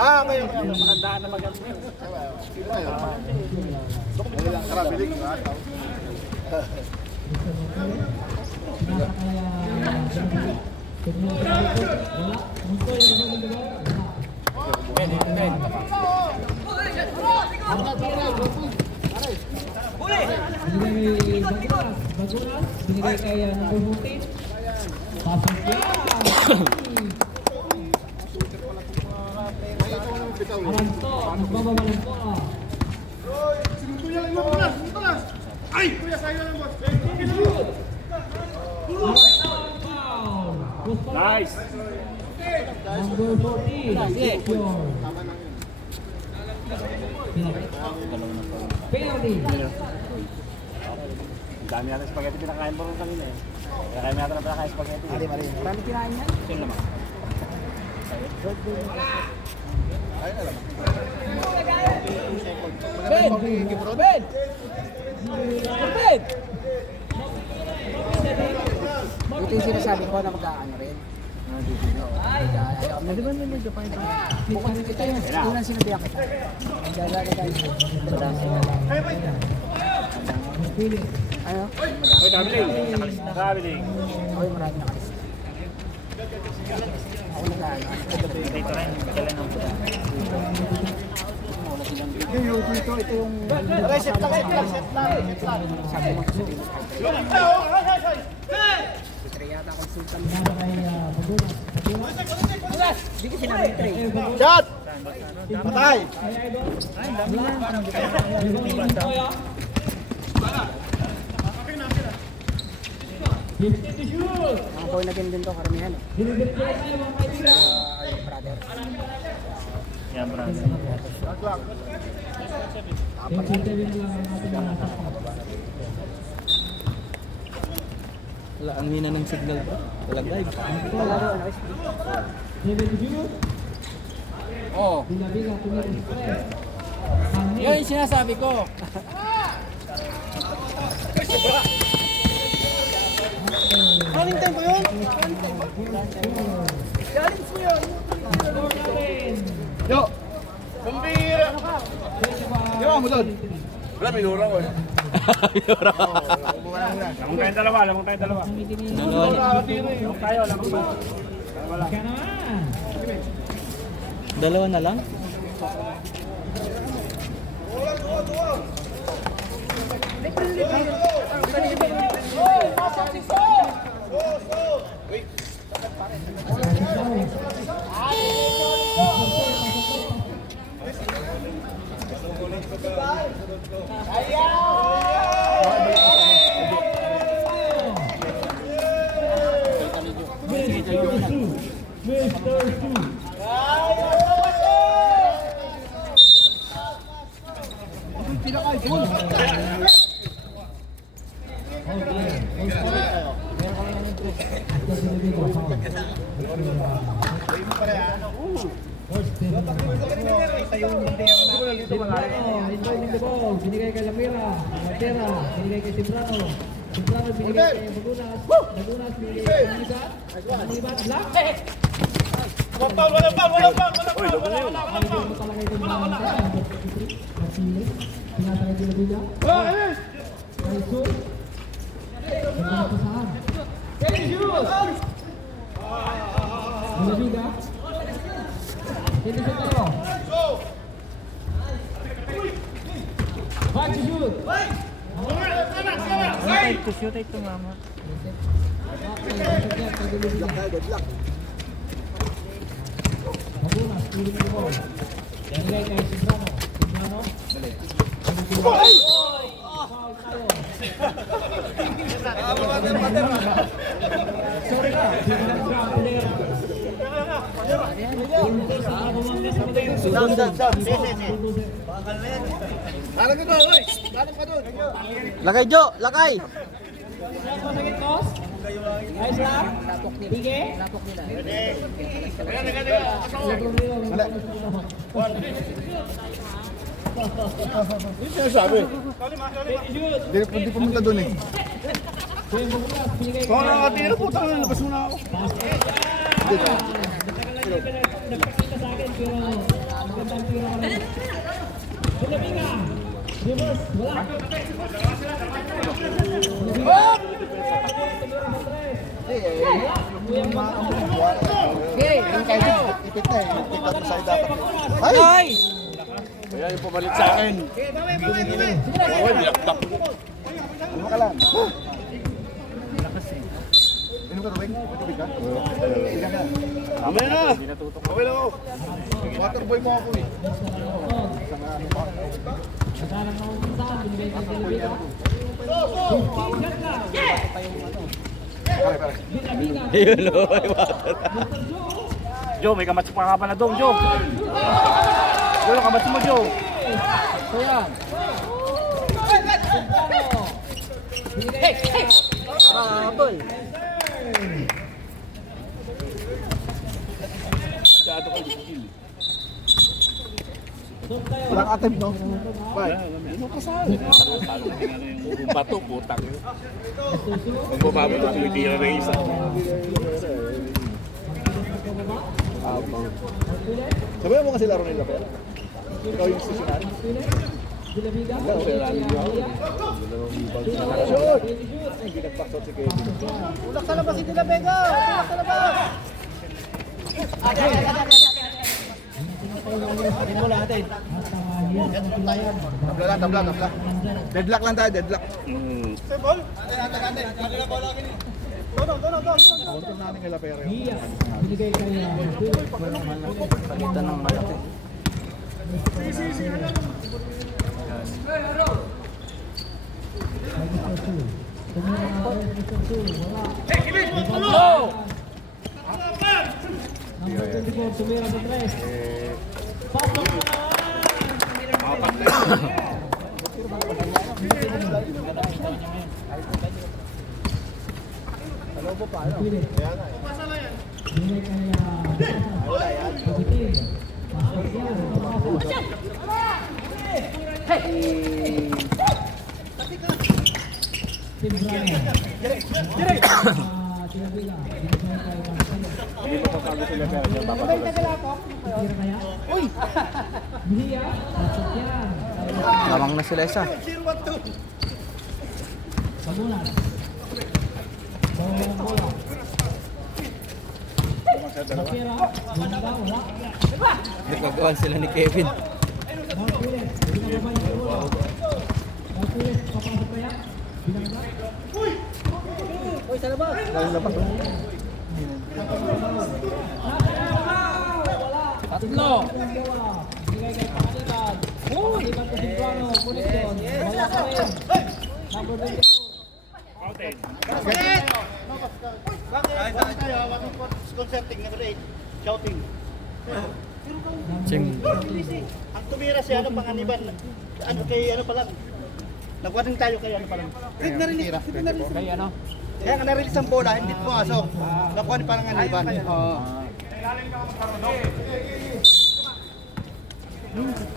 Ngayon. Matandaan na maganda. Karabiling. Binigay kay number 14. Pasok yan. Malanto. Malanto. Ay! Kuya, sa'yo lang, boss. Nice. Number 14. Secure. Penalty. Dami natin spaghetti pinakain mo rin kanina eh. Pinakain natin na pinakain spaghetti. Mali. Marami kinain yan? Sino naman? Ben! Ben! Ben! Ito yung sinasabi ko na mag-aano rin. Di ba medyo pa ito? Bukod ito yung unang sinabihan kita. Nagdadali tayo. Ano? Uy, traveling. Traveling. Ako yung marami nakalis. Ako nag-aano. Dito rin. Dala ng puta. Ito yung... Set lang. Sabi mo sa Venus Ito yata kay Sultan. Hindi ko sinabi trade. Shot! Patay! Ay, dami yan. Parang di ko. 50 to shoot. Mga boy na din to karamihan. Binigay tayo mga kaibigan. Brother. Yan, brother. 57 lang ang ating mga Wala, ang hina ng signal bro. Walang live. 7 to shoot. Oo. Bila-bila tumiris pa rin. Yan yung sinasabi ko. Running time ko yun? Yo! Pambira! Yo, mo doon! Wala, minura ko eh. Minura ko. Lamang tayong dalawa. Lamang tayo. Wala. Ka naman. Dalawa na lang? Binigay kay Lamira, Matera, binigay kay Simbrano, binigay kay Bagunas, binigay kay Manibat, Black. Walang foul! Pinatay din nila. Kaiso. Pinatasahan. Malabiga. Hindi siya tayo. Back to shoot. Type to shoot. Ito mama. Good luck. Bagunas, tuloy mo ko. Binigay kay Simbrano. Ay! Sorry ka. Lalagay ko, oy! Lalagay ka doon! Lakay Jo! Lakay! Masakit, Kos? Ayos lang? Sige? Yung sinasabi. Hindi pumunta doon eh. Kung nakakatira po, labas muna ako. Nagpakita sa akin pero magandang tira ka rin. Bulabiga. Reverse. Wala. Okay, Yung kahit ipit na eh. Ipit na sa'yo dapat. Ay! Ay! Kaya yung pumalit sa akin. Uy, bilaktak. Ano ka lang? Inom ka tubig? Tubig ka? Bigyan ka. Tama na. Okay lang ako. Waterboy mo ako eh. Nagkalang na umuntahan. Binigay kay Bulabiga. 15 yan lang. Pare. Bulabiga. Ayun o, ay water. Mr. Joe. Joe, may kamatsi pa ka pala doon, Joe. Joe, yung kamatsi mo, Joe. So yan. Binigay kay Habol. Masyado kayo skill. Walang attempt, no? Bye. Ano ka sa akin? Yung bato, putang. Magbababa ito, tumitira na isa. Sabayan mo kasi laro nila, pero. Ikaw yung susunod. Bulabiga. Shoot! Hindi nagpaksot si Kevin. Ulak sa labas, hindi na Vega. Ulak sa labas. Atin mo lang, atin. Tabla. Deadlock lang tayo, deadlock. Counter namin kay Lapero. Iya. Binigay kay Palitan ng malaki. Number 24, tumira sa tres. Pasok Pwede. Binigay kay Kapitin. Pasok yan. Tim Brian. Tinabiga. Binigay kay Marcelo. Hindi ko pasabi sila kaya Joe, papatalas. Tira kaya? Uy! Bihiya. Pasok yan. Lamang na sila isa. Pagulan. Bawang bola. Nakira. Bunda. Wala. Nagpagawan sila ni Kevin. Marquez. Binababa yung bola. Marquez. Papasok kaya? Binababa. Uy, sa labas. Tatlo. Bigay kay Pangaliban. Pangaliban ko si Plano. Kulit doon. Wala ka rin. Number 24. Concerting number 8. Shouting. Ching. Ang tumira si ano Panganiban. Ano kay ano pa lang. Nagwa din tayo kay ano pa lang. Rit na rin. Kay ano? Kaya nga na-release ang bola, hindi pumasok. Nakuha ni Panganiban. Oo.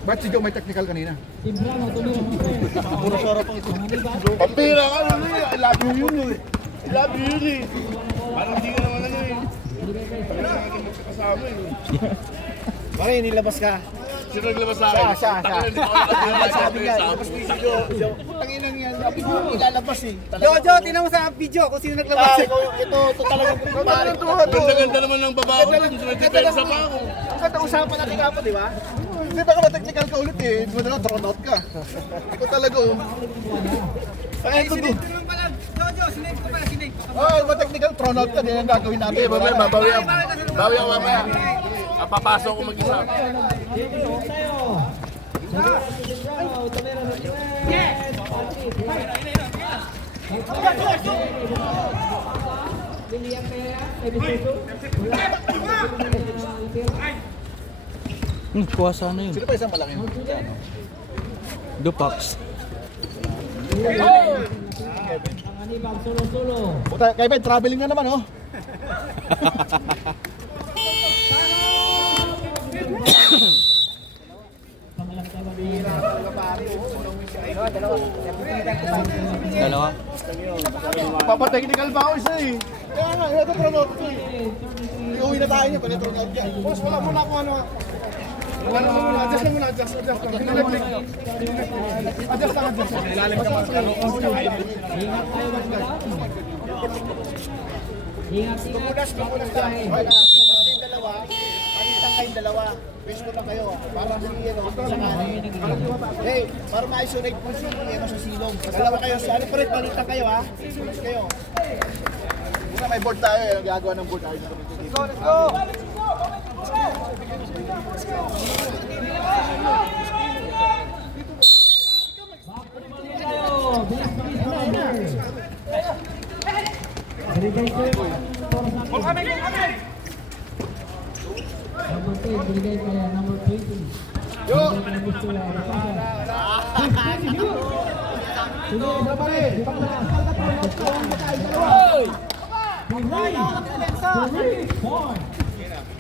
Ba't si Joe may technical kanina? Timbrano. Tumira ng tres. Puro soro pang ito. Pangaliban. Pampira ka ano eh. I love you yun eh. I love you yun eh. Parang hindi ka naman ano eh. Bigay kay Kasama eh. Bakit nilabas ka? Sino naglabas sa akin? Siya. Sabi niya, ilabas ni si Joe. Tanginang yan. Sabi ko, ilalabas eh. Jojo, tinan mo sa video kung sino naglabas. Ito talagang parang ganda naman ng babae ko. Ganda sa pa ako. Ang ganda usapan natin ka po, di ba? Hindi ba ka na-technical ka ulit eh. Di ba na thrown out ka? Ikaw talaga oh. Ay, ito din. Jojo, sinave ko pala, sinave. Oh, ma-technical thrown out ka. Di ang gagawin natin. Bawi ako mamaya. Papasok ko mag-isa. Kuha sana yun. Sino pa isang malaki? Dupax. Puta, kay Ben, traveling na naman oh. Dalawa. Papatechnical ba ako isa eh. Kaya nga, ito thrown out ko eh. Iuwi na tayo niya, pala thrown out yan. Boss, wala muna ako ano. Ano mo muna, adjust lang muna, adjust lang. Adjust lang, adjust lang. Ilalim ka mas kano. Ingat tayo magdaan. Ingat. Tumunas tayo. Okay na. Palitan kayong dalawa. Pwesto na kayo. Para si hey, para ma-isolate po si sa silong. Dalawa kayo. Ano pa rin, palitan kayo ha. Tumas kayo. Muna may board tayo eh. Gagawa ng board tayo. Let's go, let's go! Number 10, binigay kaya number 20. Yo!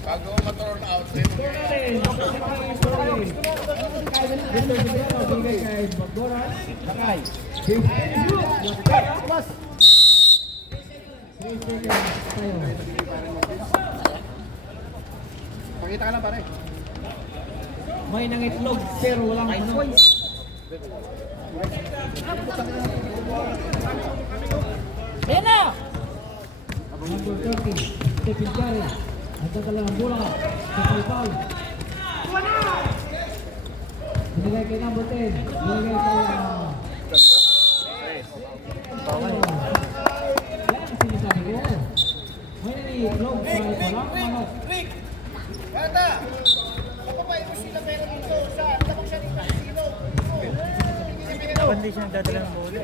Bago ma-turn out. Pakita ka lang pare. May nangitlog pero walang ano. Ayan na! Number 30, Stephen Curry. Ang kakalang bola. Kapal-pal. Binigay kay number 10. Binigay kay... Yan ang sinasabi ko. May nangitlog pero walang manok. Kata! Napapain mo sila meron dito sa tabang siya dito. Sino? Hindi siya nagdadala ng bola.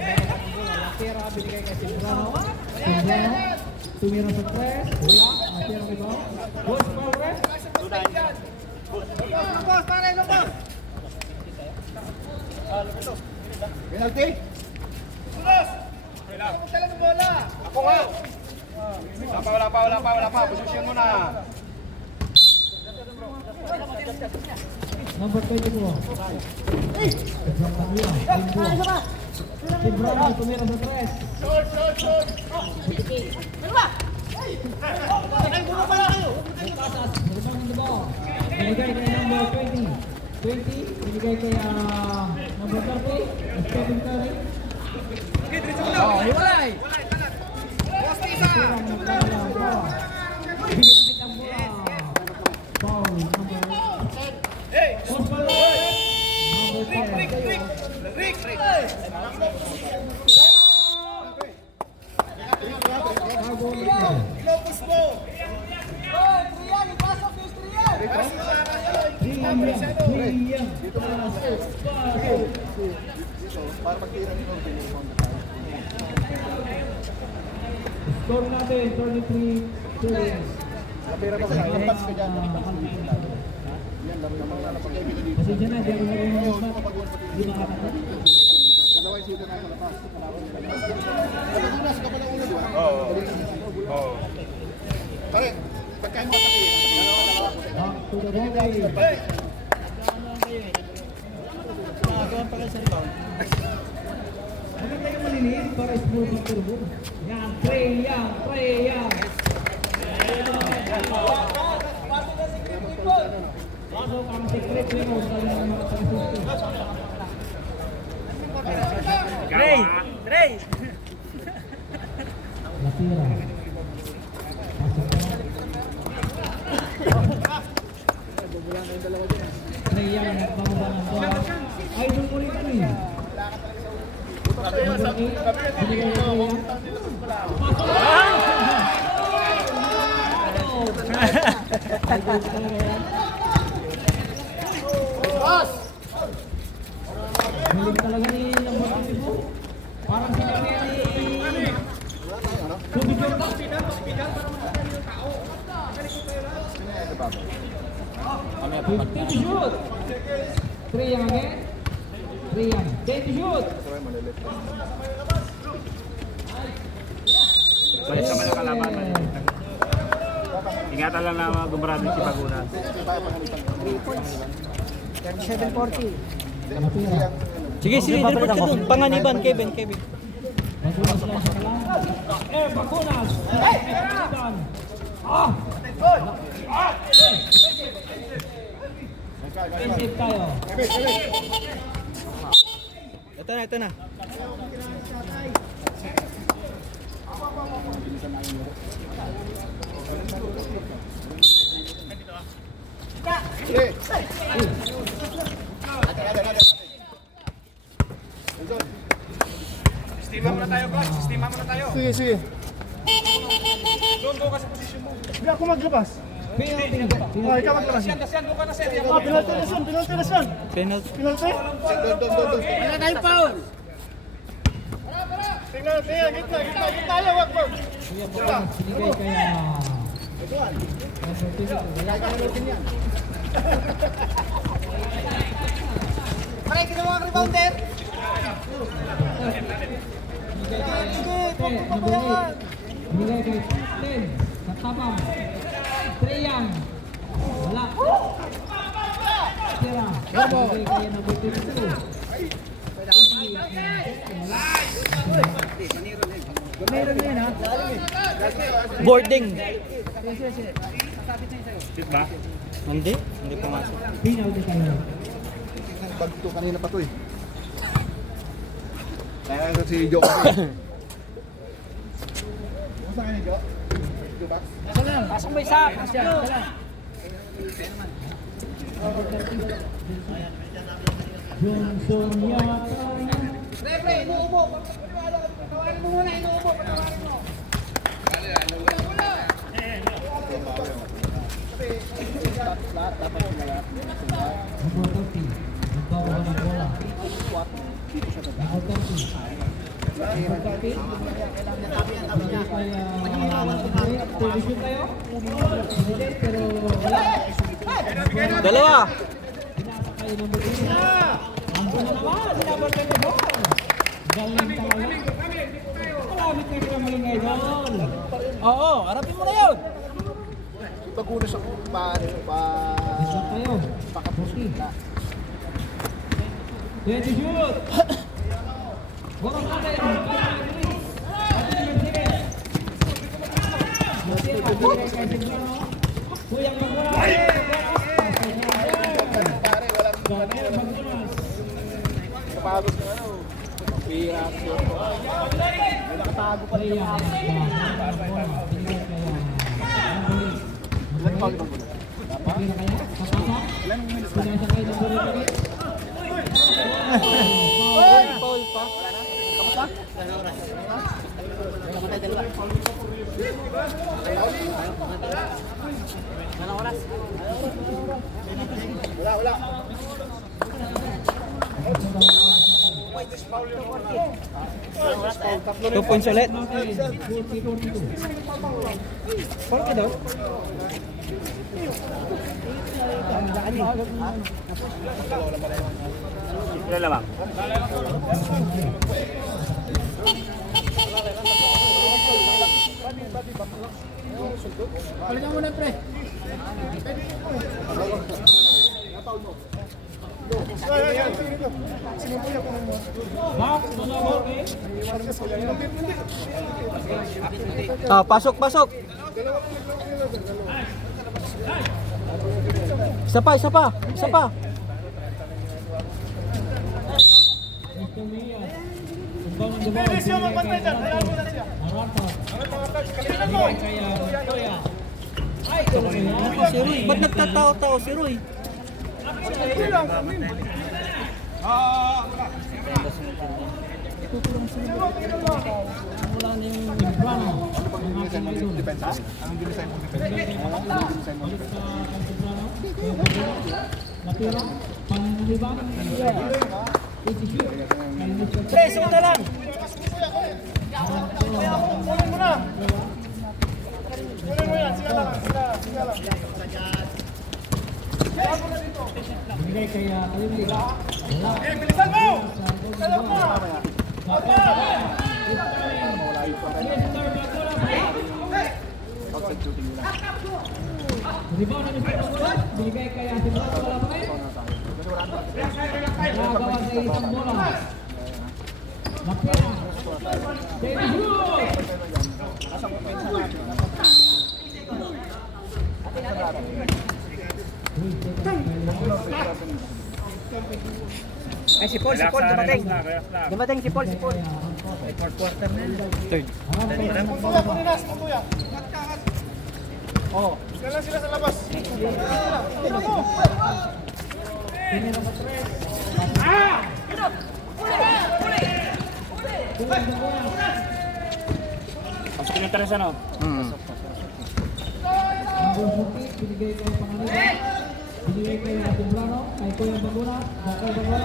Pera binigay kay Simbrano. Simbrano. Tumira sa press. Wala. Pera kay Bao. Boss, power. Boss, pare, lumos! Penalty? Lumos! Lumos talaga ng bola! Ako nga! Wala pa. Posisyon mo na. Number 24. Simbrano tumira sa press. Binigay kay number 20. 20, binigay kay number 30. Stephen Curry. Oh, hiwalay! Binigay ang bola. Foul number 10. Ilocos mo! Para magtira nito. Score natin 33 series. Kapira pa sa lampas ka dyan. Yan, lamang na napag-ibig dito. Kasi dyan na, di ako marunong mag-bat. Di makakatat. Dalawang sila na malapas. Pagkakunas ka pa ng ulo, di ba? Oo. Pare, pagkain mo katakihin. Back to the volley. Ano tayo maliliit para smooth ang turbo? Yan, Trey Young. Pasok ang secret nimo sa mga pagsusunod. Trey! Latira. Trey Young nagbababa ng bola. Idol mo rin kami. Number 8, binigay kay Trey Young. Idol talaga yan. Hilig talaga ni number 24. Parang sinabi ni Tubig yung tao. 50 to shoot. 3 Young again. 3 Young. 10 to shoot. Balik naman ang kalaban. Ingatan lang na gumrado si Pagunas. 37-40. Matira. Sige, report ka dun. Panganiban, Kevin. Bagunas lang sa kalang. Bagunas. Panganiban. Save tayo. Ito na, ito na. Sige. Sige, sige. Doon ka sa posisyon mo. Hindi ako maglabas. Oh, ikaw maglabas. Penalty na siya, penalty na siya. Penalty. Penalty? Doon. Wala tayong foul. Tingnan, gitna. Ayaw, wag mo. Binigay kaya... Pare, ginawa ang rebounder. Binigay kay Ten. Sa tabang. Treyang. Wala. Tira. Binigay kaya number 22. Meron na yan ha. Boarding. Sit ba? Hindi? Hindi pumasok. Penalty tayo. Bag to kanina pa to eh. Kaya si Jo kasi. Kumusta ka ni Jo? Diba? Pasok mo isa. Pasok mo. Johnson yata. Pre, inuubo. Patawarin mo muna, inuubo. Patawarin mo. Number 30. Nagbabawa ng bola. Number 30. Number 30. Television tayo? Hindi, pero wala. Dalawa. Pinasa kayo number 30. Ang bola naman, number 24. Galing talaga. Malamit na yung mga idol. Oo, harapin mo na yun. Baguna siya kung paano pa... Isa tayo. Pakapusi. 20 shoot. Bukang natin. Kuyang magmula. Kapagod na ano. Pirat yun. Nakatago pa rin. Ilan pa ito? Foul pa. Wala. 2 points ulit. Foul ka daw? Ilan lamang? Palitan mo na, pre. Pasok. Isa pa. Si Roy, ba't nagtatao-tao si Roy? Wala na yung Timbrano. Ang ating idol. Ang dinisign mo Natira. Panliban. Pre, sunod na lang. Binigay kaya Kalimli. Wala. bilisan mo! Rebound na ni Bola. Binigay kaya si Bola. Wala pa rin. Nagawa sa isang bola. Napira. David Hughes. Ay, si Paul, dumating. Dumating si Paul. Third. Kuya, puninas, kuya. Oh, sila lang sila sa labas. Tingnan mo. Pasukin yung tres ano? Ang bubuti, binigay kay Pangaliwa. Binigay kay Timbrano, kay Kuya Baguna, kay Baguna.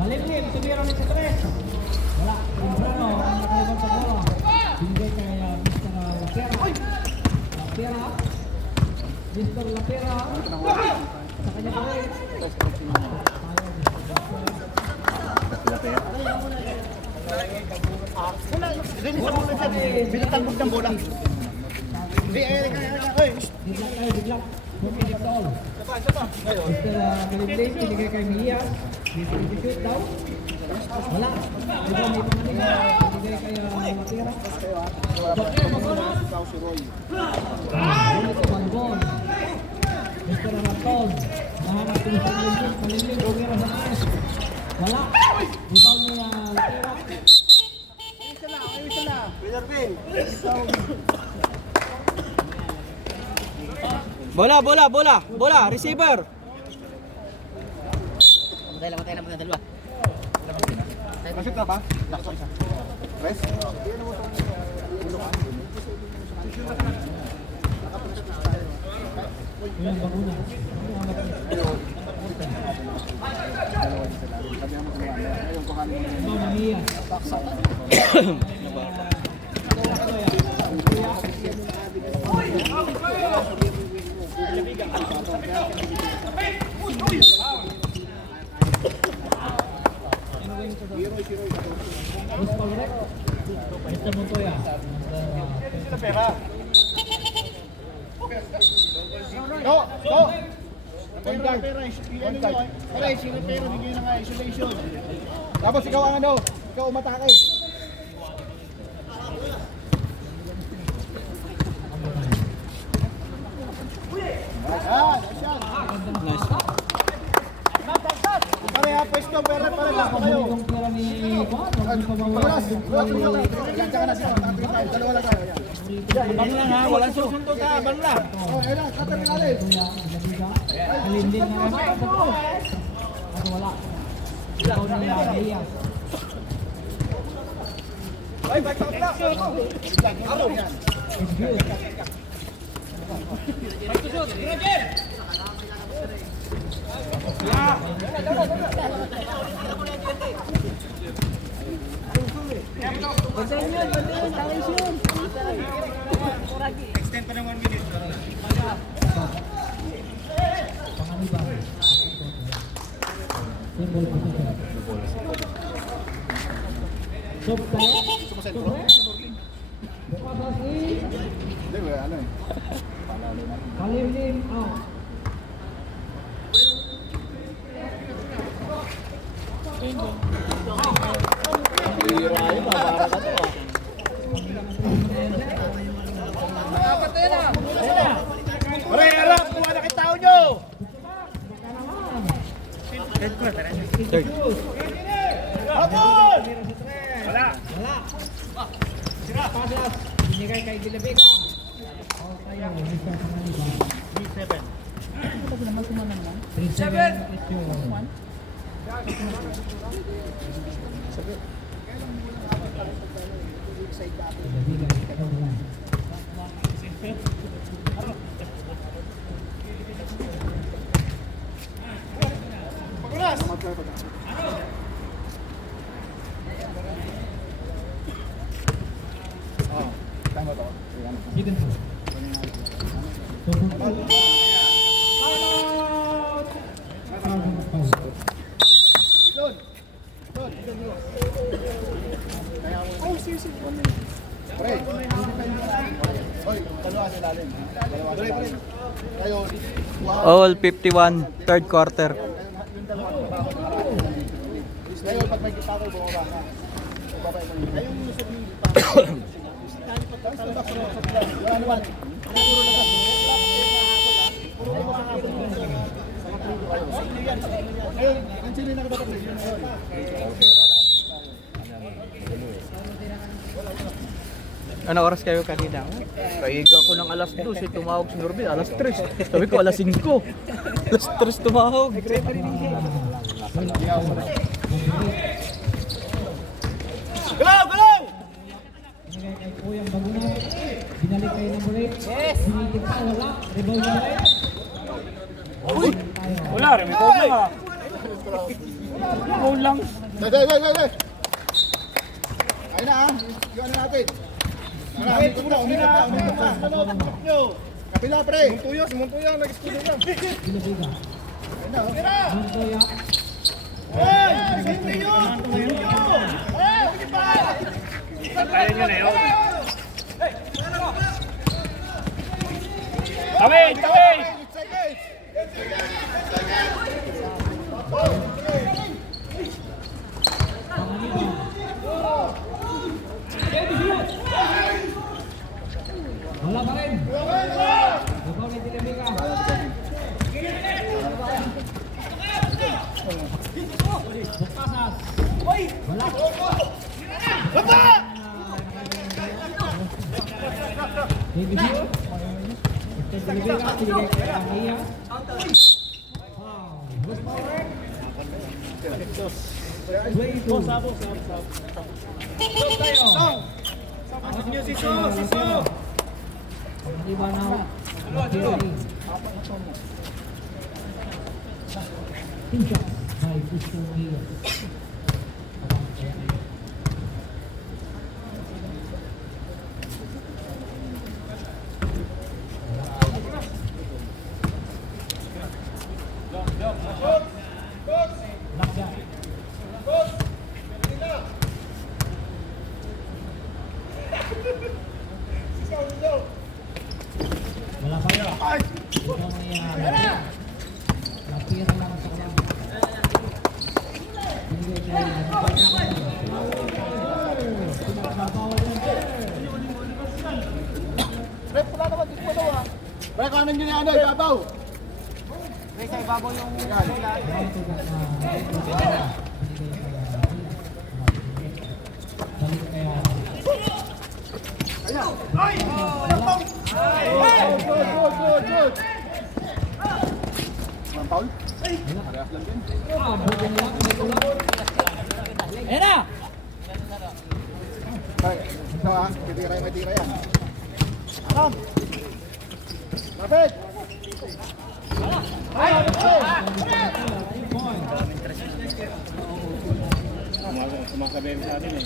Malimlim, tumira ni Petres. Wala, Timbrano, ang nakalimutan sa bola. Binigay kay Mr. Lapera. Mr. Lapera. Sa kanya pa rin. Binatambog ng bola. Bigla. Bumili tol. Mr. Malimlim, binigay kay Mia. Binigay daw. Wala. Diba may pamanin. Binigay kay Lapera. Balbon. Mr. Raton. Nahanap ko sa Malimlim. Tumira sa taas. Wala. Ibaw niya Lapera. Bola, receiver. Matay na mga dalawa. Masuk na ba? Lakso isa. Rest? Yan, Baguna. Ibaw na Mia. Terus Palrek. Mr. Montoya. Go! Pera, ano nyo? Aray, sino pera, bigyan na nga, isolation. Tapos ikaw ang ano, ikaw umatake. Nice. Pareha, pwesto, pera, lakas pa kayo. Yung pera ni Juan. Huwag pa Paglas, mawala. yan, tsaka na sila, dalawa lang kayo. Bang lang ha, walang susunod ha, bang lang. Oh, ayun na, kata na natin. Kuya, Ilabiga. Alindin na naman. At wala. Ikaw na niya, Elias. Ay, back up na. Aro. It's good. Pangaliba. Single position. Top tayo. Bukas si Hindi, ano eh. Malimlim out. Aray, harap, kuha na kitao nyo. Third. Habol! Wala. Paslas. Binigay kay Dilabega. All tayo. Mr. Pangaliba. 3-7 is your Dilabega, ikaw na lang. Paglas! Tama ba? Second foul. Doon. Oh, sige. Pre. Hoy, dalawa sa ilalim. Dalawa sa ilalim. Kayo, All 51, third quarter. kayo pag may kita ko, bumaba ka. Bumaba ka. Ayun yung sabihin. Ang sili na dapat yun. Ano oras kayo kanina? Kaiga ko ng alas 2, tumawag si Norbin, alas 3. Sabi ko alas 5. Alas 3 tumawag. Galaw! Galaw! Binigay kay Kuyang Bagunat. Binalik kay number 8. Yes! Binigay pa, wala. Rebound number 8. Wala rin, may goal lang ah. Goal lang. Dai. Ayun na ah. Iwan na natin. Umina. Kapila pre. Muntuyo, nag-studio lang. Binabiga. Montoya. Hey! Muntuyo! Kaya nyo na yun. Tawid! Tawid! Wala pa rin. Rebound ni Binabiga. Bukasas. Wala. Baby Hill. Ito Binabiga. Binigay kay Ahia. Wow. Good power. Play to. Siso. Di ba na? Pincha by Gusto Mia. Wala pa rin. Ito may lapira lang sa kanya. Binigay kay Pre, pula naman dito daw ah. Pre, kanan nyo ni ano, ibabaw. Pre, sa ibabaw yung... Good. Paul? Parehas lang din. Ayan na! Ito ah, may tira yan. Aram! Lapit! Sumasabi sa atin eh.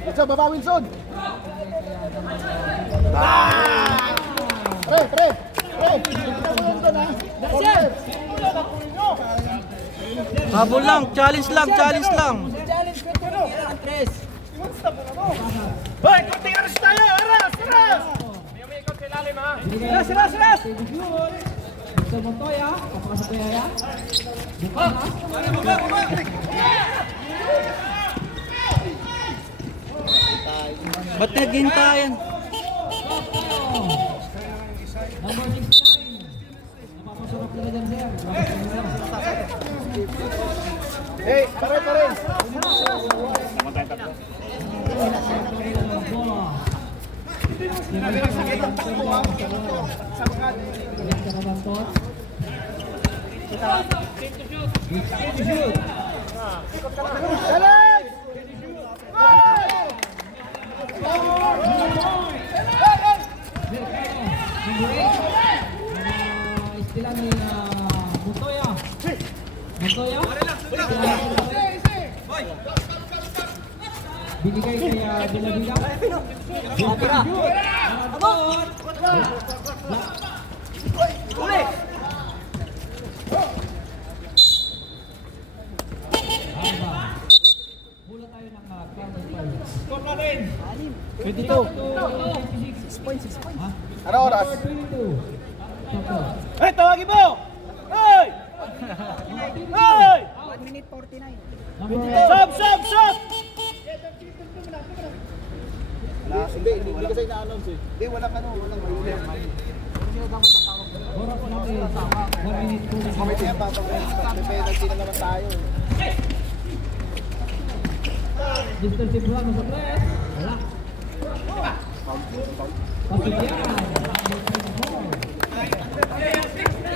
Wilson, baba Wilson! Pre! Habol lang, challenge lang. Hoy, konting aras tayo! Aras! Aras! Gusto Montoya. Papasok kaya yan. Ba't naghintayan? Number 69. Napapasarap nila dyan, sir. Hey, pare! Namatay tatlo. Sakit ang takbo ah. Sa mga... Alex! Istilan ni Montoya. Binigay kay Binabiga. Binabiga. Uli! Mula tayo ng counter fire. Score natin! 22. 6 points. Ano oras? 22. Hey, tawagin mo! Hey! 1 minute 49. Number Stop! Hindi kasi na-announce eh. Hindi, walang mahuli. Oras natin, 1 minute po na May tiyan pa ito. May penalty na naman tayo. defensive run sa press. Wala. Pasok yan.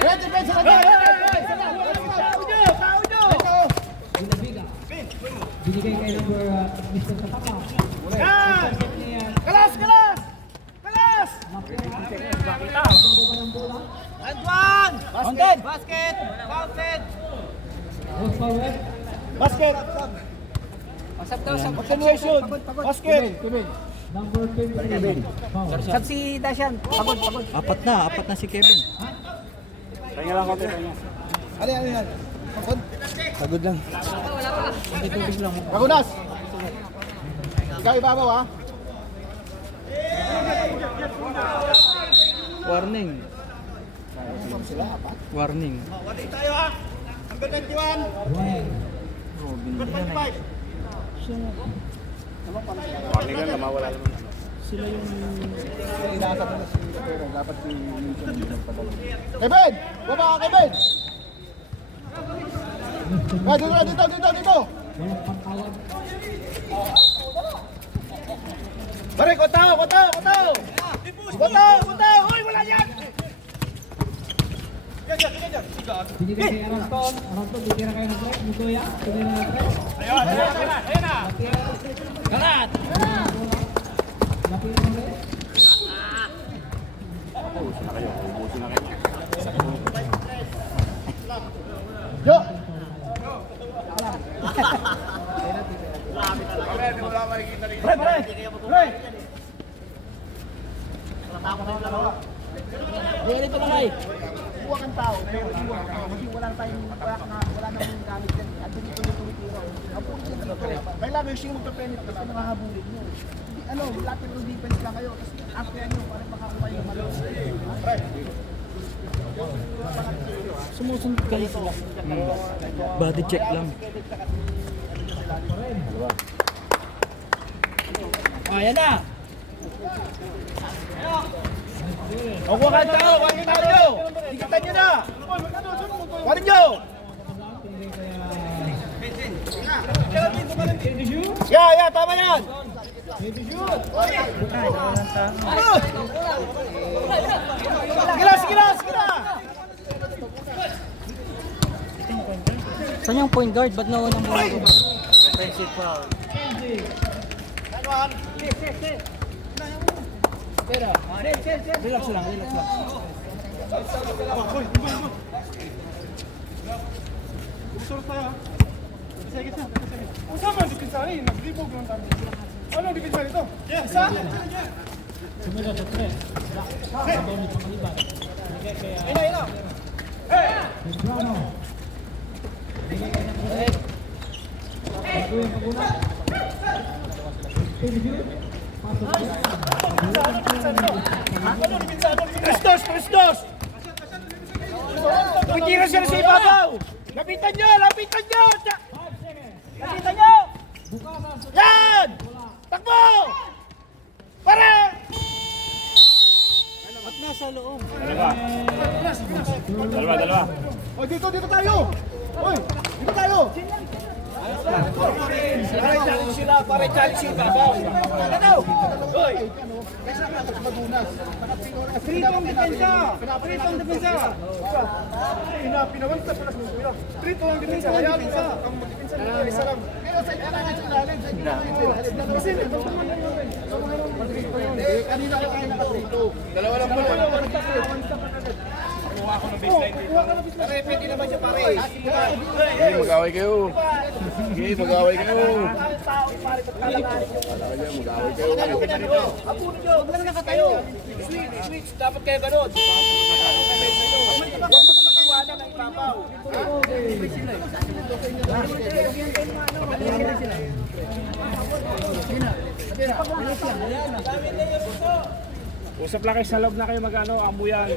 Ready, ready, Binabiga. Binigay kay number Mr. Katapa. Kalas! Kalas! Kalas! Antoine! Basket! Basket! Basket! Goes forward. Basket! Continuation! Basket! Number 20. Foul. Saan si Dashan? Pagod. Apat na si Kevin. Ano yan? Pagod lang. Magunas! Ikaw ibabaw ha? Warning. Warning. One. Warning lang, mawala naman. Kevin! Baba ka, Kevin! Dito! Walang pantawad. Pare, kotaw! Uy, wala yan! Binigay kay Aranton. Aranton, bigyan na kayo ng break. Mutoya, tuloy na ng break. Ayun na. Kalat! Lapit ng break. Ubusin na kayo. Yo! Pare! Ganito na kayo. Kuha kang tao, pero iwan ka. Kasi wala nang gamit yan. At dito yung tumitiro. Ang puno yan dito. May lang yung sino magpapenit kasi nakahabulin nyo. Ano, lahat ng defense lang kayo. Kasi after nyo, parang makakuha yung malo. Sumusunod kayo sila. Body check lang. Ayan na. O, kuha kang tao! Kuha kang tao nyo! Ikatan nyo na! Kuha nyo! Yeah, tama yan! Sige na! Saan yung point guard? Ba't naunang bola ko ba? Offensive foul. Relax lang. Sumunod sa press. Sabaw ni Pangaliban. Binigay kay Medrano. Binigay kay number 8. Baguhin paguna. Pinjud. Pasok yan. Tres-dos! Tumitira siya sa ibabaw! Lapitan nyo! Lapitan nyo! Yan! Takbo! Pare! At nasa loob. Dalawa. O, dito tayo! Oy, dito tayo! Pare, challenge sila! Ano? Oy! Kaysa ka magunas. Pritong depensa! Pinawanta pala sa mga. Pritong ang depensa. Kaya depensa. Ang magdepensa nila isa lang. Pero sa kailangan sa ilalim. Kasi ito naman yun. Kanina ka tayo nakatrito. Dalawa lang pala. Kuha ko ng baseline dito. Pare, pwede naman siya pare. Mag-away kayo. Mag-away kayo. Apunin nyo, huwag lang nakatayo. Switch, dapat kayo ganun. Huwag mo nang iwanan ang ipapaw. Usap lang kayo sa loob na kayo mag-ano, ambuyan.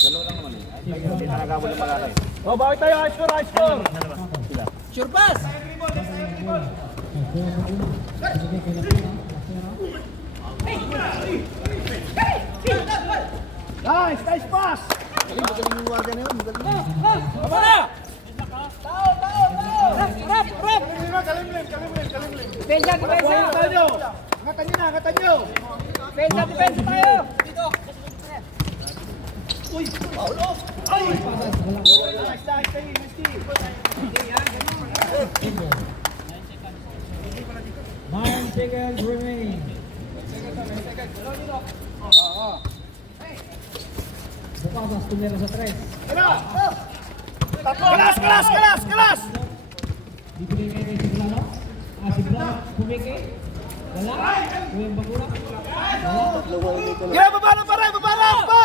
Dalawa lang naman eh. Oh, bakit tayo? High score, high score! Sure pass! Nice, nice pass! Tama na! Depensa, depensa! Angkatan nyo! Angkatan nyo na, angkatan nyo! Depensa, depensa tayo! Nice, nice, nice, 9 seconds remain. Bukas, tumira sa 3. Kalas, kalas, kalas, kalas! Bibigay kayo kay Siglano. Si Blanc, pumiki. Wala. Kuyang Bakura. Wala. Kaya baba na pare, baba na, baba!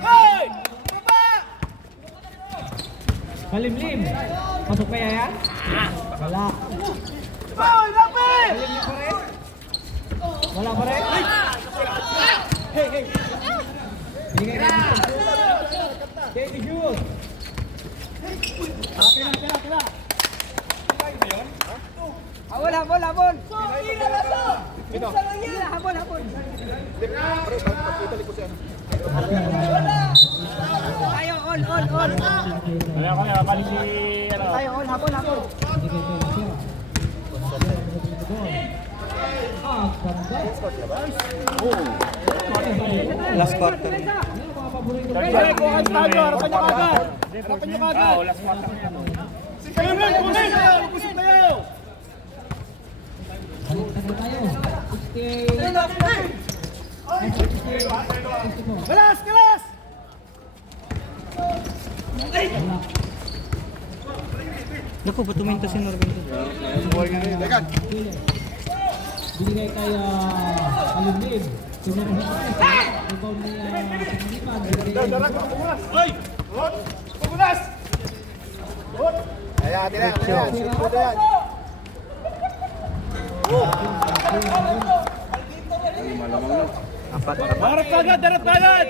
Hey! Baba! Palimlim. Pasok kaya yan? Wala. Boy, lapit! Palimlim pa rin? Wala pa rin? Bigay kayo dito. Baby shoot. Habol, habol, habol! Sila, habol, habol! Tayo, all, all, all! Tayo, all, habol, habol! Bigay kayo ng sira. Last quarter. Hey, kuhan tayo, harapan nyo kagad! Harapan nyo kagad! Kayo lang, kumasin tayo, kusog tayo! Baliktad na tayo. 60. Kalas, kalas! Naku, ba't tuminta si Norbin? Binigay kay Alimlim. Tumira sa 3. Ikaw ni Pangalipan. Hoy! Pugulas! Ayan, atin na, ayan. Shoot mo na yan. Apat. Harap kagad, harap kagad!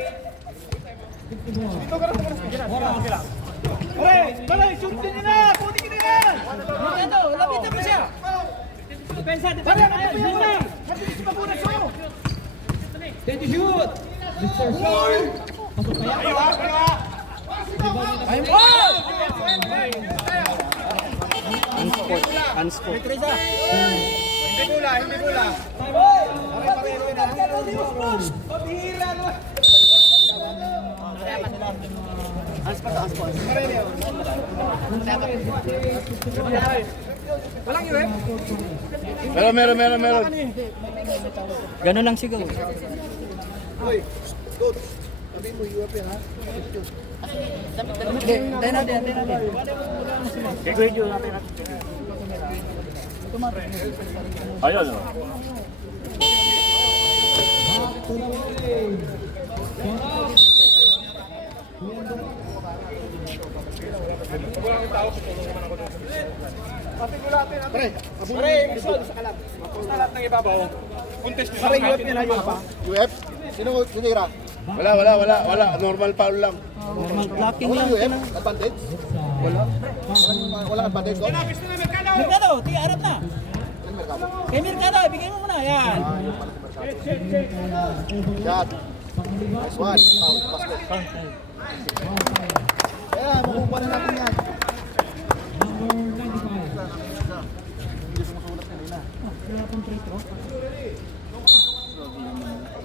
Pare, pare, shoot din nyo na! Puti nyo na yan! Ito, lapitan mo siya! Depensa, Pare, depensa tayo! ano mo yan? Mabilis ka muna sa'yo! Steady shoot! Mr. Soul! Pasok kaya? Unsport. Unsport. Hindi gula, hindi gula. Meron. Ganun lang sigaw. Hoy, coach. Sabi mo, UAP ha? Tayo natin. Ayun. oh. Pare, Rizal, sa kalam. Basta lahat ng ibabaw. Contest nyo. Pare, UF nila, UF pa. UF? Sino tira? Wala. Normal foul lang. Normal blocking Wala lang. UF? Advantage? Wala. Walang advantage doon? Mercado, tiga harap na! Kay Mercado, ibigay mo muna, yan! Shot. Nice one. Foul. Basket. Kaya, makukuha na natin yan. Number 95.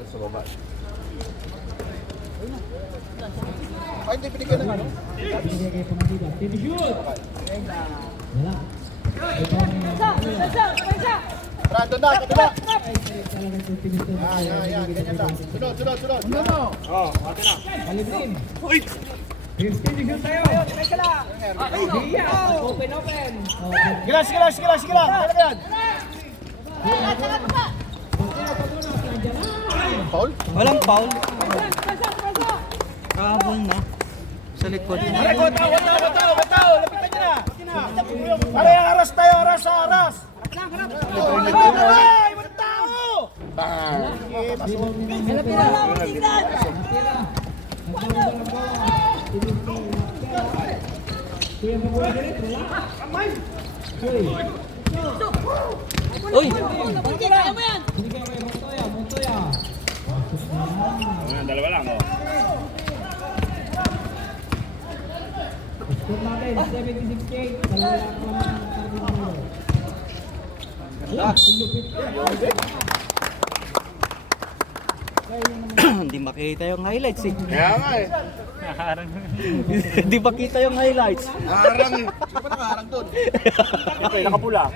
Sa baba. Ay, hindi pinigyan na. Binigay kay Pangalipan. Steady shoot! Wala. Brandon na, kapila. Talagang optimist na. Yan. Ganyan na. Sunod. Palimlim. Steady shoot tayo. Iya. Open. Sige lang. Ano ba yan? Foul? Walang foul. Kahabol na. Sa likod. Pare, tao. Lapitan nyo na. Pare, aras tayo, aras. Ay, walang tao! Nagkaroon ng bola. Kuya mo bola ulit, wala. Uy. Uy! Binigay kay Montoya, Montoya. Pasok na yan. Ayan, dalawa lang, oh. Score natin, 76K. Dalawa lang po ang sabi mo. Hindi makita yung highlights eh. Kaya nga eh. Hindi makita yung highlights. Harang eh. Sino pa nakaharang doon? Ito, nakapula.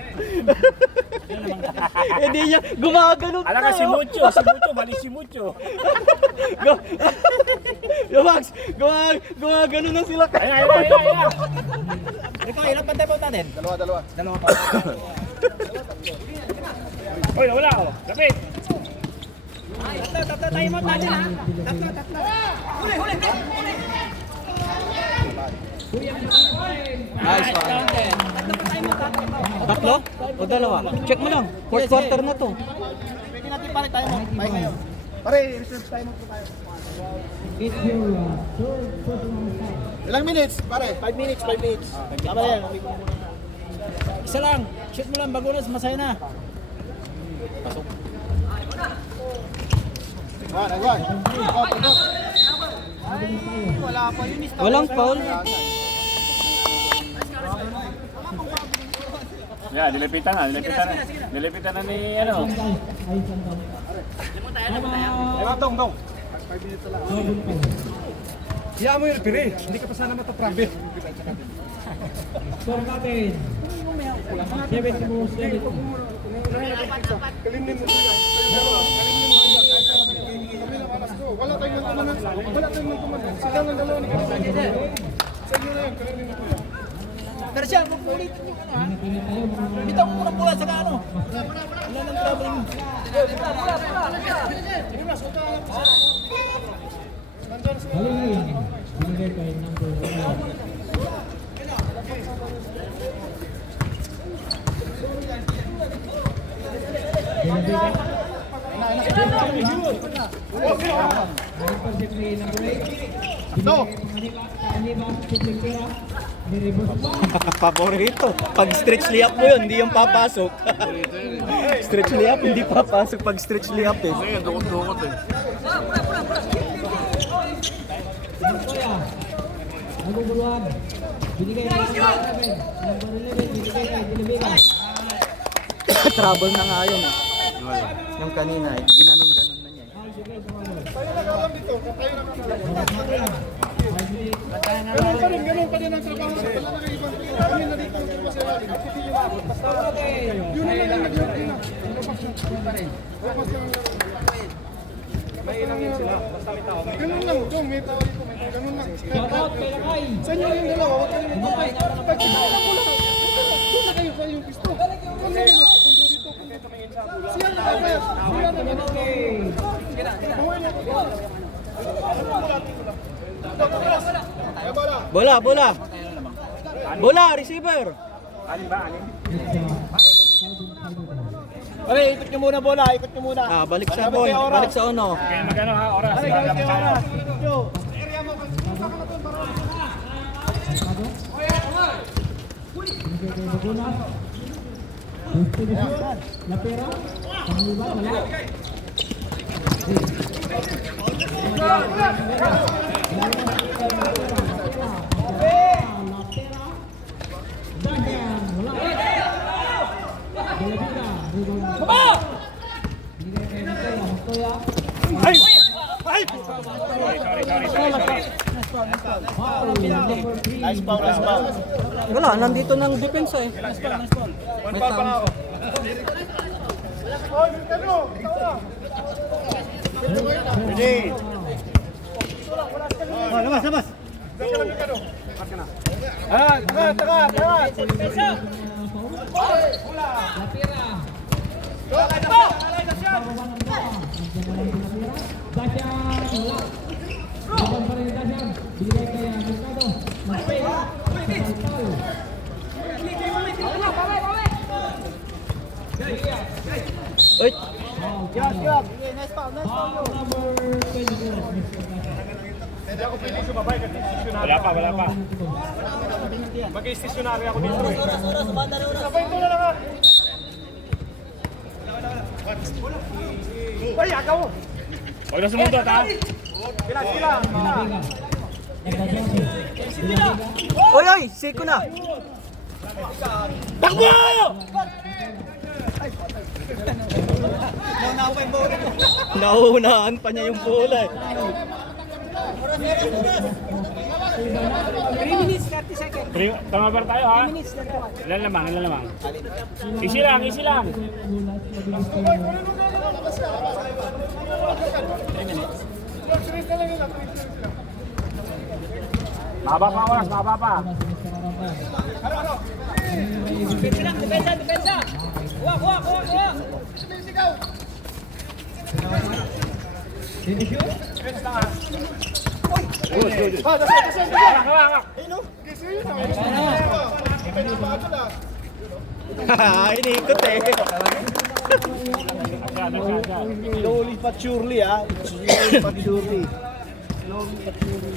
Hindi niya gumagano. Alam ka, si Mucho, mali si Mucho. Yo Max, gumagano na sila. Ayan. Ikaw, ilang pantay po natin? Dalawa. Uy, wala, oh. Lapit. Tatlo tayo mo natin ha. Tatlo. Nice one. Tatlo? O dalawa? Check mo lang. Fourth quarter na to. Pwede natin pare tayo mo. Tayo ngayon. Pare, reserve tayo mo tayo. It's your third personal foul. Ilang minutes? Pare, 5 minutes. Tama yan. Isa lang. Shoot mo lang, bago na, masaya na. Agwan. Walang foul. Yeah, dilipitan na ni, ano. Dong. Hiya mo yung pire. Hindi ka pa sana matatravel. Score natin. 7 moves. Kalimnin mo siya. Wala tayong magtuman. Sila ng dalawa ni Kalimnin. Sa inyo na yan, kalimnin mo siya. Tarsya, ulit. Bitaw mo muna pula sa ano. Wala nang traveling. Halingin. Binigay kay number 1. Paborito. Pag stretch layup mo yun, hindi yung papasok. Stretch layup, hindi papasok pag stretch layup eh. Ayan, dukot eh. Naguguluhan. Binigay kay number 11. Number 11, binigay kay Dilibigan. Trouble na nga yun eh. Yung kanina eh, ginanon-ganon na niya eh. Tayo nag-alam dito. Tayo nag-alam. Ganun pa rin ang trabaho. Wala na kayo ibang kami na dito ang trabaho sa ilalim. Yun na lang nag-alam din. May ilang yun sila. Ganun lang. Dong, may tao dito. Ganun lang. Shoutout kay Lakay. Sa inyo yung dalawa. Huwag kayo mag-tawag. Pag sinala ko lang. Doon na kayo sa yung pisto. Kung hindi nyo, pundo dito. Siya na kayo. Siya na kayo. Buhay niya ko. Bola, receiver. Pare, ikot nyo muna bola. Ikot nyo muna. Ah, balik sa point, balik sa ono. Kaya magano ha, oras. Binigay kay Bagunas. Distribution. Lapera. Pangliban, wala. Nice foul. Wala, nandito ng depensa eh. May time. Ready. Labas. Takat. Uy, Wala pa. Mag-stationary ako dito. Huwag na sumundot ha. Oy, oy! Siko na! Takbo! Nauunahan pa niya yung bola eh. 3 minutes, 30 seconds. Tama ba tayo ha? 3 minutes, 31. Ilan lamang, ilan lamang. Easy lang, easy lang. Mahaba pa oras, mahaba pa. Depensa lang, depensa, depensa. Kuha, kuha, kuha, kuha. Hawak, hawak. Inikot eh. Agad, agad, agad. Slowly but surely ah. Slowly but surely. Slowly but surely.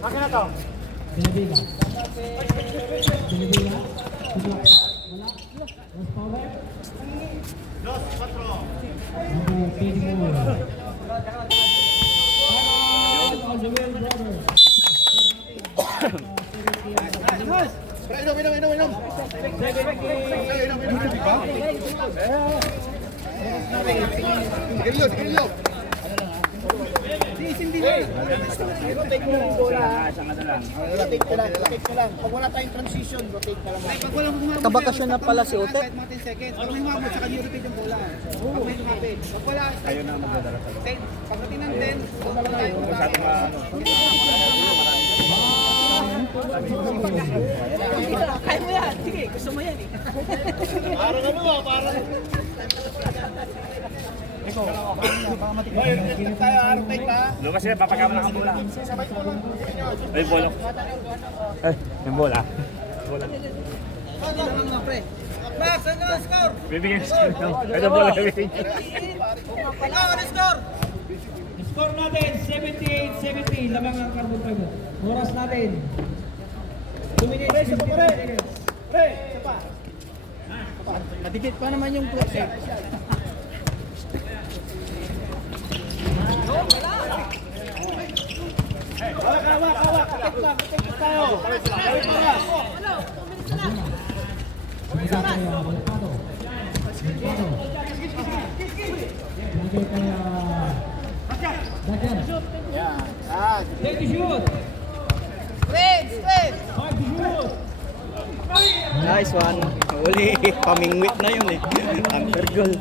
Akin na to. Binabiga. Binabiga. Wala. Lost power. Number 24. On the wheel, brother. Inom. Grillo. Rotate mo yung bola. Rotate ko lang. Pag wala tayong transition, rotate ka lang. Pag walang humabot, Kabakasyon na pala si Ote. kahit mga 10 seconds. Pag may humabot, saka i-rotate yung bola. Pag may humabot. Pag wala, tayo na magdadala. Pagdating ng 10, wala tayo. Kaya mo yan. Sige, gusto mo yan eh. Parang ano ah, parang... Rotate ka. Lucas, papagama lang ang bola. Ay, bola. Ay, yung bola. Bola. Max, ano ang score? Bibigyan ko. Ito bola. Ano score? Score natin, 78-70. Lamang ang carbon fiber. Oras natin. 2 minutes, 50 seconds. Nadikit pa naman yung clock eh. Hawak. Kapit tayo. Bigay kaya Balapado. Balapado. Bigay kaya Dagan. Take the shoot. Five to shoot. Nice one. Uli, pamingwit na yun eh. Anchor goal.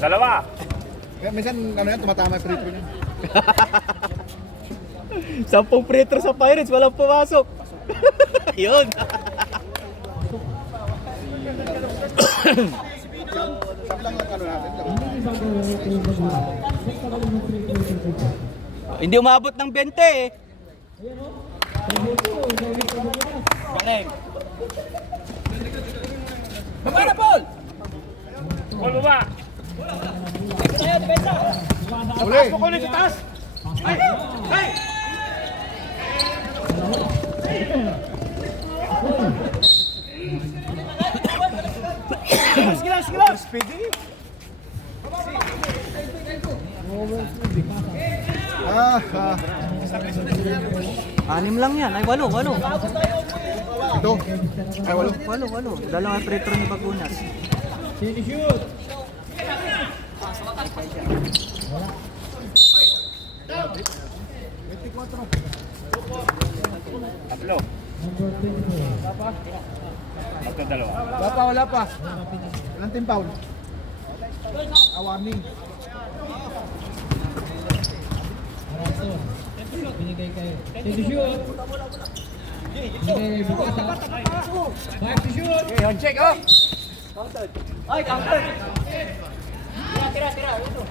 Dalawa. Minsan, ano yan, tumatama yung free throw niya. 10 free throw sa Pirates, walang pumasok. Yun. Saklang lang ano natin. Hindi umabot ng 20 eh. Baba na, Paul! Ball baba. Tayo, depensa! Uli! Pasok ulit sa taas. Sige lang! Speedy? Ah. 6 lang yan. Ay, 8. Ito. Ay, walo. 8. Dalawang free throw ni Bagunas. Take the shoot. Tatlo. Number 24. Tatlo, dalawa. Wala pa. Ilang team foul? Warning. Arason. Binigay kayo. Take the shoot. Binigay Bukasa. Five to shoot. On check, oh. Ay, counter! Tira. Ito.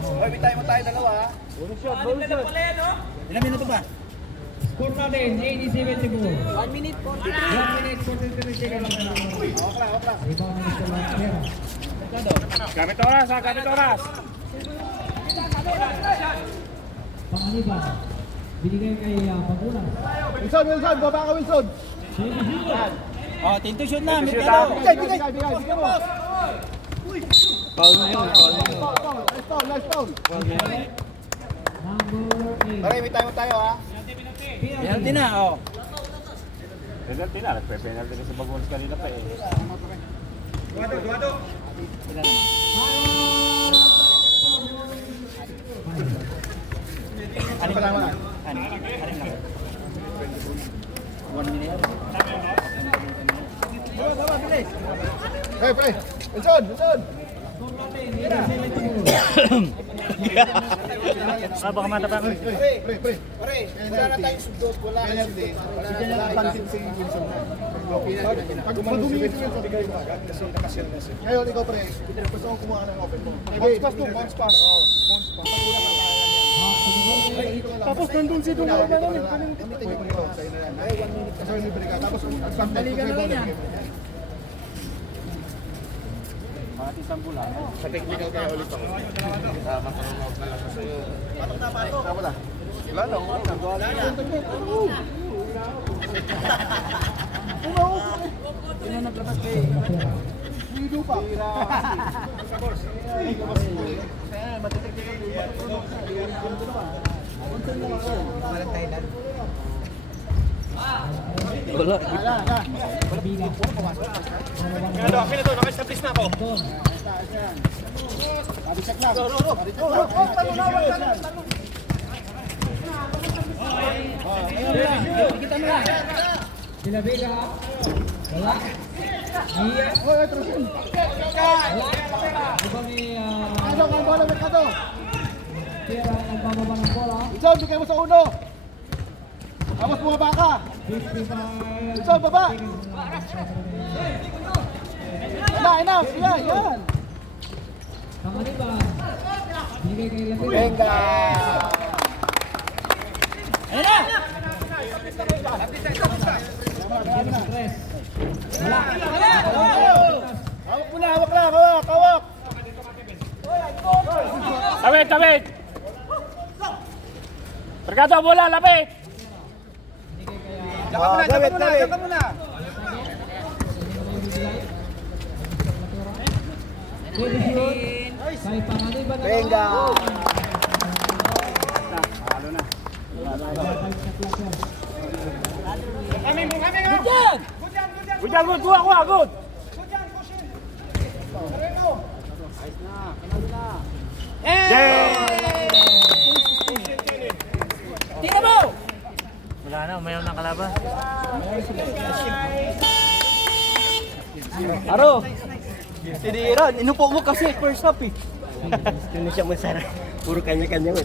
Hoy, bitay mo tayo dalawa ha. Bonus shot. Pala yan, no? Ilang minuto ba? Score natin, 80-74. 1 minute 43. 1 minute 43 seconds. Rebound ng Mr. Laspera. Gamit oras ha, gamit oras. Pangaliban. Binigay kay Pagulas. Wilson, Wilson, baba ka Wilson. Oh, tinto shoot na. May Shoot pero. Bigay, bigay, bigay mo. Foul na yun, foul na yun. Nice foul, nice foul. Foul na yun. Number 8. Pare, may time tayo ha. Penalty na, oh. Penalty na, nagpe-penalty na si Bagones kanina pa eh. Ano pa naman? Pre, pre. Wilson, Wilson. Baka mata pa. Pre, pre, pre. Pre, wala na tayong sundot. Wala na sundot. Wala na pansin si Wilson. Pag madumi si Wilson, bigay mo agad kasi nakasyan na siya. Ngayon, ikaw pre, gusto kong kumuha ng open mo. Bounce pass to, bounce pass. Bounce pass. Tapos nandun si Dunga na lang. Gamitin mo ito. Sa'yo na yan. Ay, 1 minute kasi libre ka. Tapos at some time, kasi ball game. Sa technical kaya ulit ako. Matulog na lang kasi. Patok na, patok. Tama na. Wala na, wala na. Sino naglabas kayo? Lido pa. Wala. Abisak lang. Sila Vega. Wala. Iya. Hoy, Trusin. Iba ni Ano ang bola, Mercado? Pera ang bababa ng bola. Wilson, bigay mo sa uno. Tapos bumaba ka. 55. Wilson, baba. Enough. Yan. Pangaliban. Binigay kay Lavera. Venga. Ayun na! Tres. Wala. Hawak mo na, hawak. Tawid, tawid! Mercado, bola, lapit! Dapat mo na. Kay Pangaliban. Venga. Good, good, kuha, good! Tingnan mo! Wala na, umayaw ng kalaban. Aro! Tiniran, inupo mo kasi first half eh. Hindi siya masarap. Puro kanya-kanya mo.